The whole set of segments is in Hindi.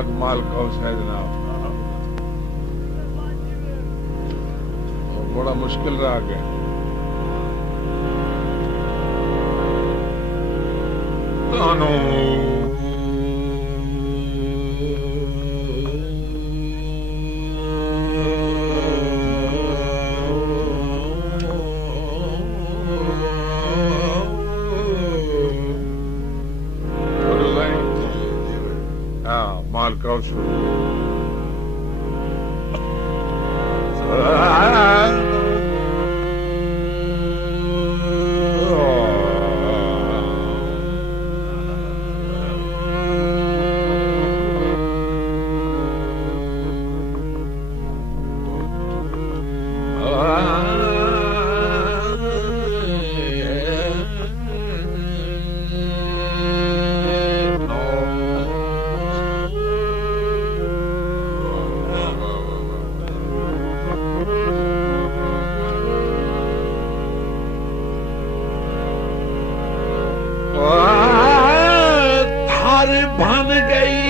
राग माल कौस है जनाब, बड़ा मुश्किल राग है। माल कौस बन गई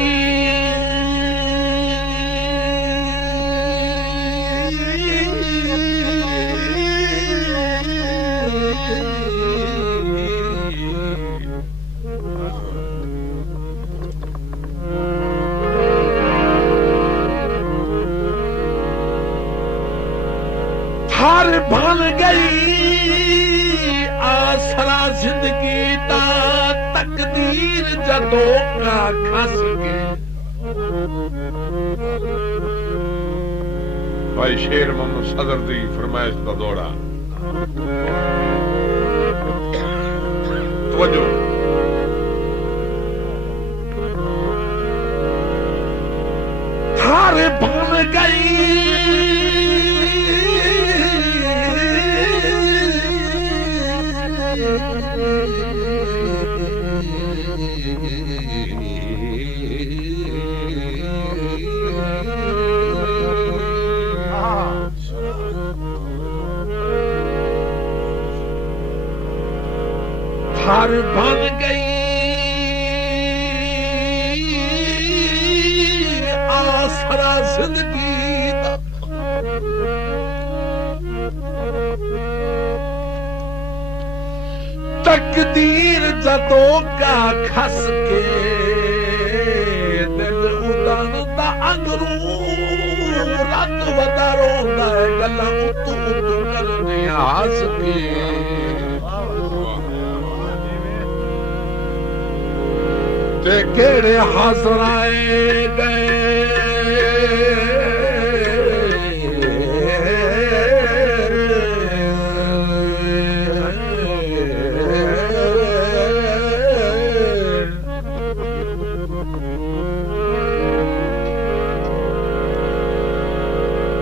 थार बन गई आसरा जिंदगी दा तकदीर जदों का खस के। भाई शेर मोहम्मद सदर दी फरमाइश का दौड़ा तवज्जो। थार बन गई थार बन गई आसरा जिंदगी दा तकदीर जदों का खस के दिल उदान दा अंगरू रत वदा रोंदा है गल्लां उतू उतू करने हस के। ते केड़े हसराए गए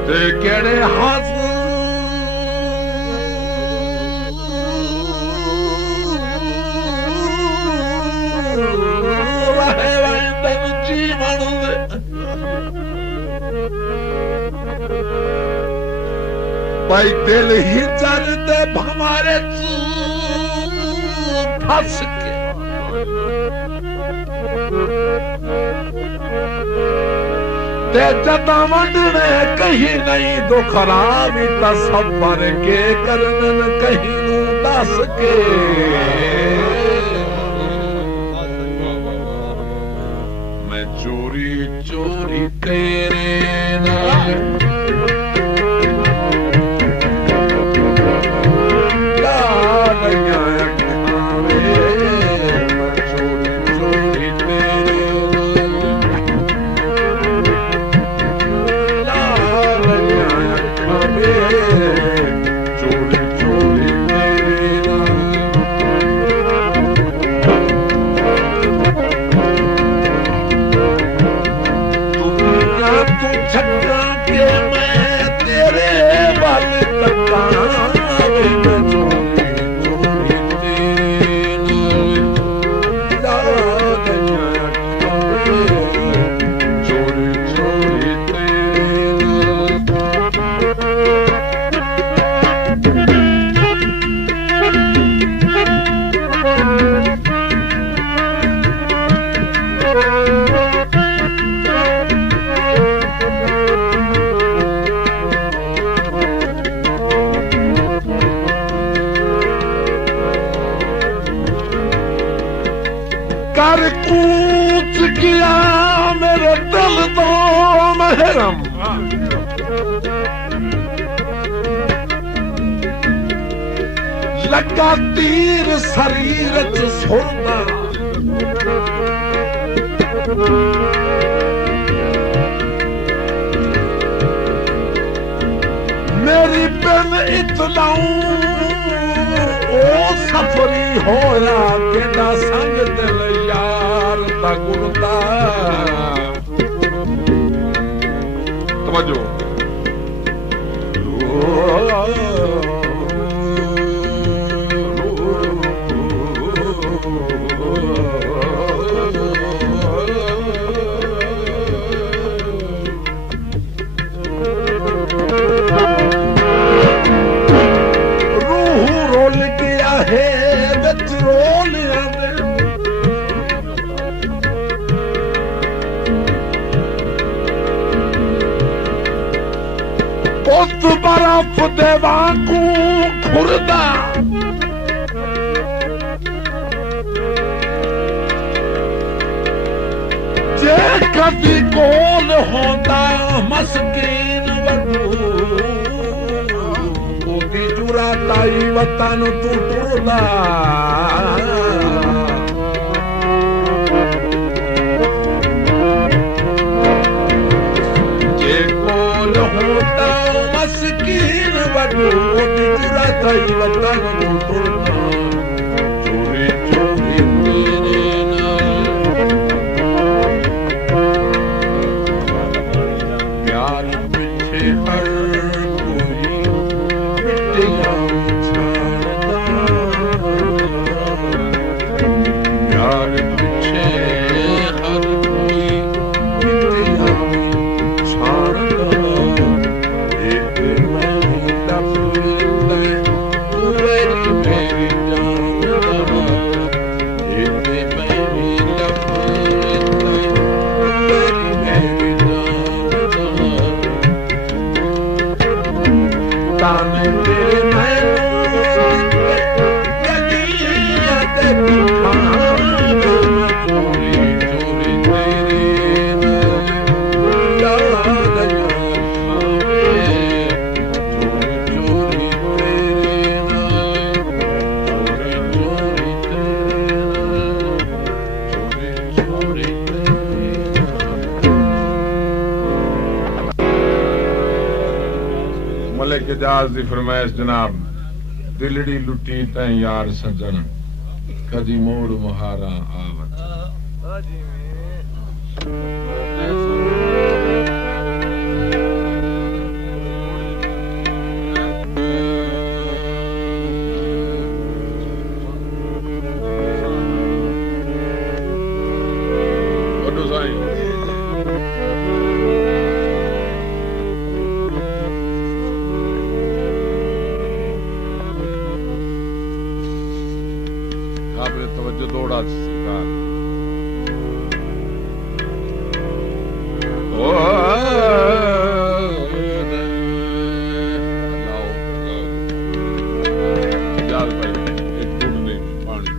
ते केड़े हस भाई दिल ही चलते हमारे फंस के। ते जदा वंडने कहीं नहीं दुखरा भी तसब्बर के करन कहीं नू दस के। मैं चोरी चोरी तेरे नाल कर कूच किया मेरे दिल तो महरम लगा तीर शरीर च सुरदा मेरी पेन इतलाऊं ओ सफरी होया केड़ा संग दिल यार दा गुरदा तवज्जो बर्फ दे वांगू खुरदा जे कदी कोल होंदा मस्कीन वडू ओदी जुरा ताई वतन तू टुरदा जे कोल होंदा मस्कीन वडू ओदी जुरा ताई वतन तू टुरदा चोरी चोरी तेरे प्यार पीछे हर कोई मिट्टियां छाड़दा प्यार पीछे हर कोई मिट्टियां छाड़दा एक मेरी लफ्ज़ तू मेरी जान एक मेरी लफ्ज़ मेरी ताने तेरे नैनों गलियां तेरी चोरी चोरी तेरी याद चोरी चोरी चोरी मलिक इजाज दी फरमाइश जनाब दिलड़ी लुटी तैं यार सजन कदी मोड़ मुहारा आवत वड्डो साईं आपने तवज्जो दौड़ा सरकार ओ यार भाई एक घूट दे पानी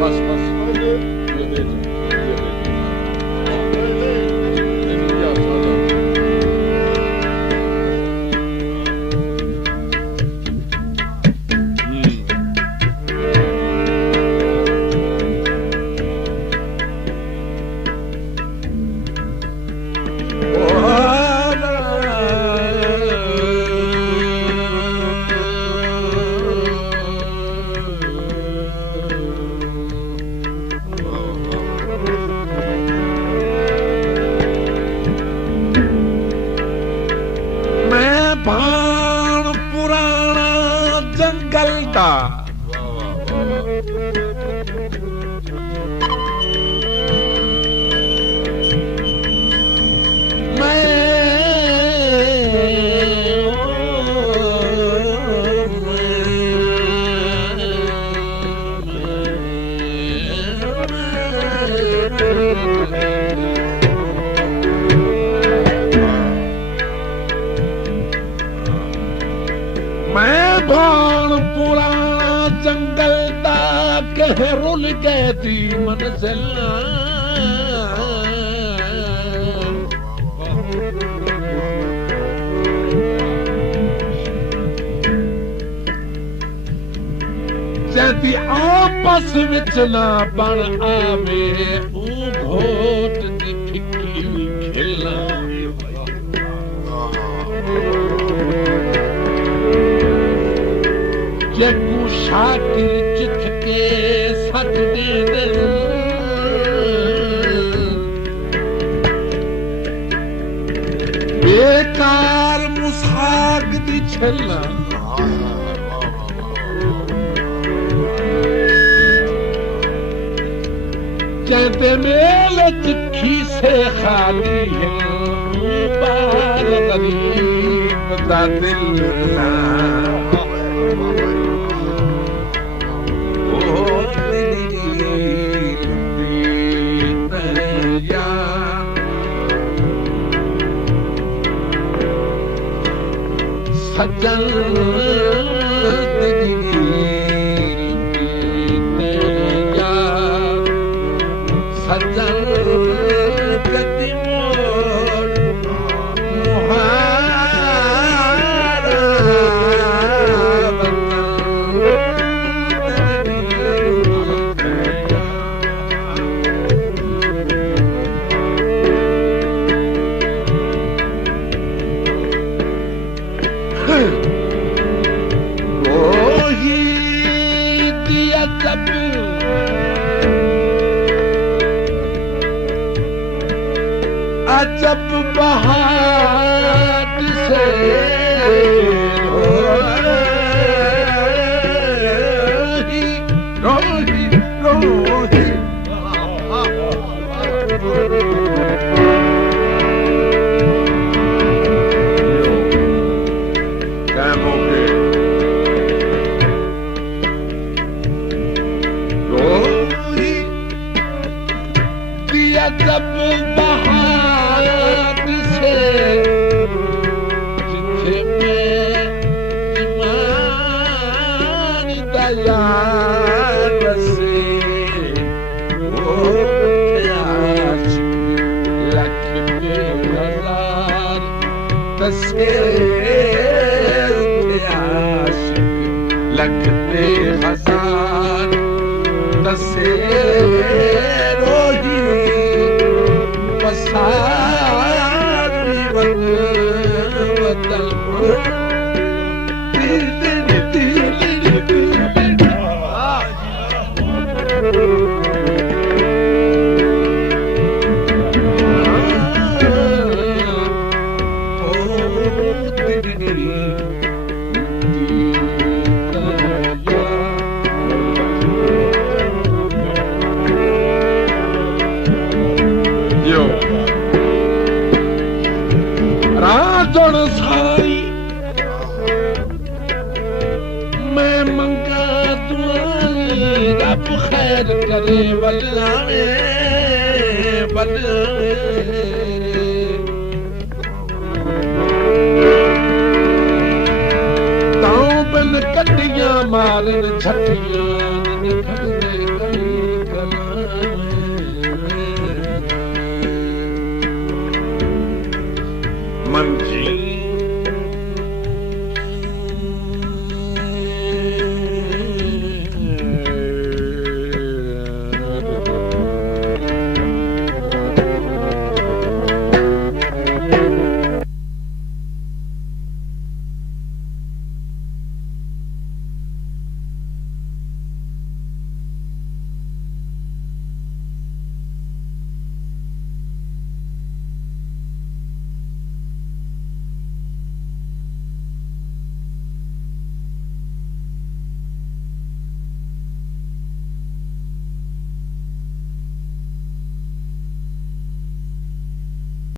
बस बस ये दे भान पुराना जंगल का मैं भान पुराना जंगल दा कह रुल गए थी मंजिल जैती आपस विच ना बन आवे ऊ घोट दी फिक्की खिलना जेकू शाकिर चिथ के सट दे दिल बेकार मुसाग दी छलना कहते मेले चिट्ठी से खाली है बार गरीब दा दिल सजन अजब बहार से रोही रोही जब बहार से जिथे में ईमान दया से वो प्यास लख के हजार दसे प्यास लख के हजार दसे सारी वतन राजन साई मैं मंगा दुआई रब खैर करे बदलावे बदलावे ताऊ बिन कटियां मारन छटियां